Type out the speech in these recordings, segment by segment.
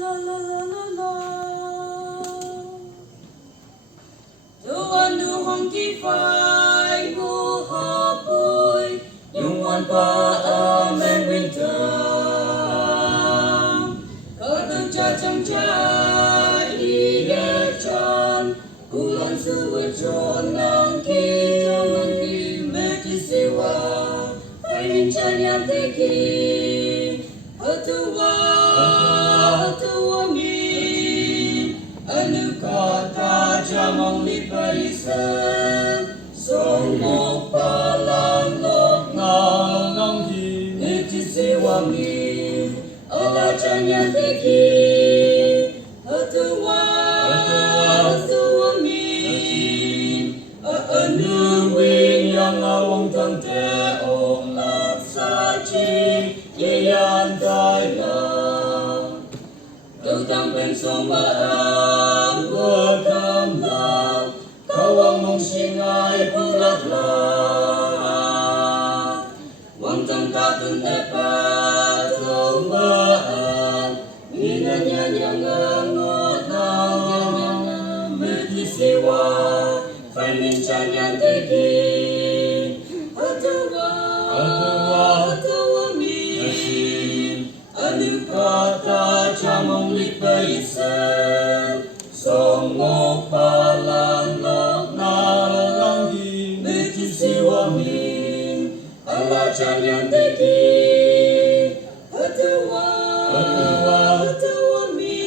la la la la la. Đồ ăn đồ hong kỳ phai ngô hà bôi, yung wan pa amen winter. Có từng cha trong cha đi ghé chan, ulan su vợ tròn nang ki mê ki siwa, phải mình cha nhang te ki, hơ tu wa mi, anu kata jamong li paisa, song mo pa lan lok nang ki, mê ki siwa mi, ala cha nhang te ki, hơ tu wa mi, anu wing yang awong tang te ong lak sa chi, ye yan dai la. Đâu tăng bên sông mơ ám vừa cam lạc, kawang mong singai bulat la. Wang tang tatun epa tong mơ ám, ngina nya ngot na mê ki siwa, phải mình cha nyan te ki. Hatawa mi, anu kata jamong li paisa, song mo pa lan lok na mê ki siwa mi, ala cha nyan te ki. Hatawa mi,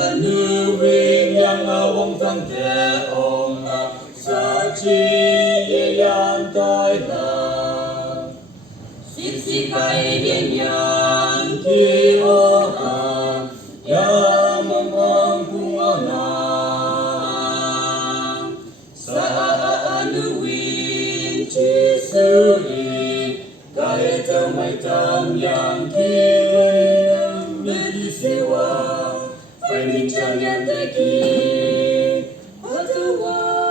anu wing yang awong tang te ong lak sa chi, ye yan dai la. Sip kai bien yang ki o a, ya mong ong kung o na. Sa anu wing chi su i, kai tao mai tam yang ki mê ki siwa, phải mình cha nyan te ki.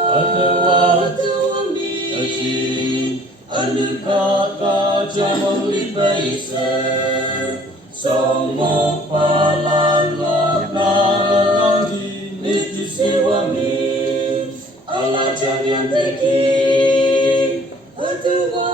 Hatawa mi, anu kata jamong li paisa, song mo pa lan lok na mê ki siwa mi, ala cha nyan te ki. Hatawa